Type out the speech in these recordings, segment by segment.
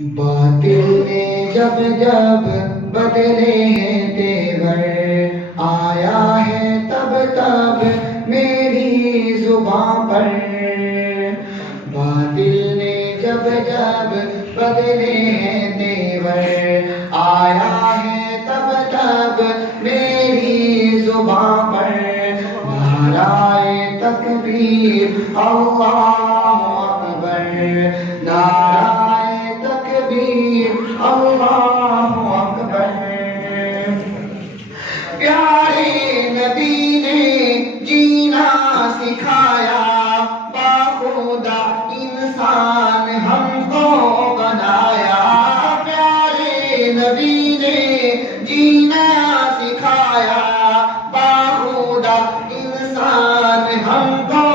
باطل نے جب جب بدلے ہیں تیور، آیا ہے تب تب میری زباں پر۔ باطل نے جب جب بدلے ہیں تیور، آیا ہے تب تب میری زباں پر۔ نعرہ تکبیر اللہ اکبر، نعرہ تکبیر اللہ اکبر۔ پیارے نبی نے جینا سکھایا، باخودہ انسان ہم کو بنایا۔ پیارے نبی نے جینا سکھایا، باخودہ انسان ہم کو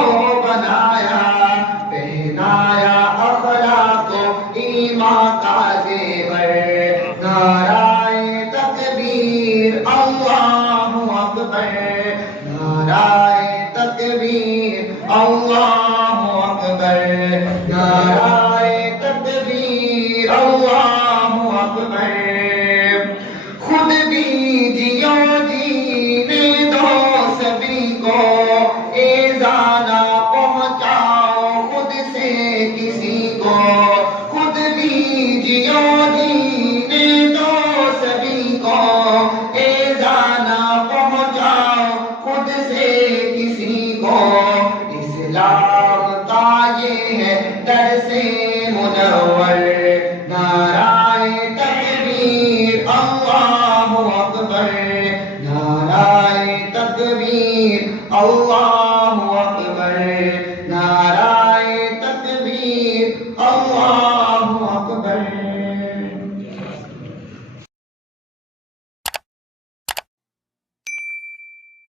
بنایا۔ پہنایا اخلاق و ایمان کا زیور، نعرہ تکبیر اللہ اکبر، نعرہ تکبیر اللہ اکبر، نعرہ تکبیر اللہ اکبر۔ خود بھی جیو جینے دو سبھی کو، ایذا نہ پہنچاؤ خود سے کسی کو۔ خود بھی جیو جینے دو سبھی کو، ایذا نہ پہنچاؤ خود سے کسی کو۔ اسلام کا یہ ہے درس منور، نعرہ تکبیر اللہ اکبر، نعرہ تکبیر اللہ اکبر، نعرہ تکبیر اللہ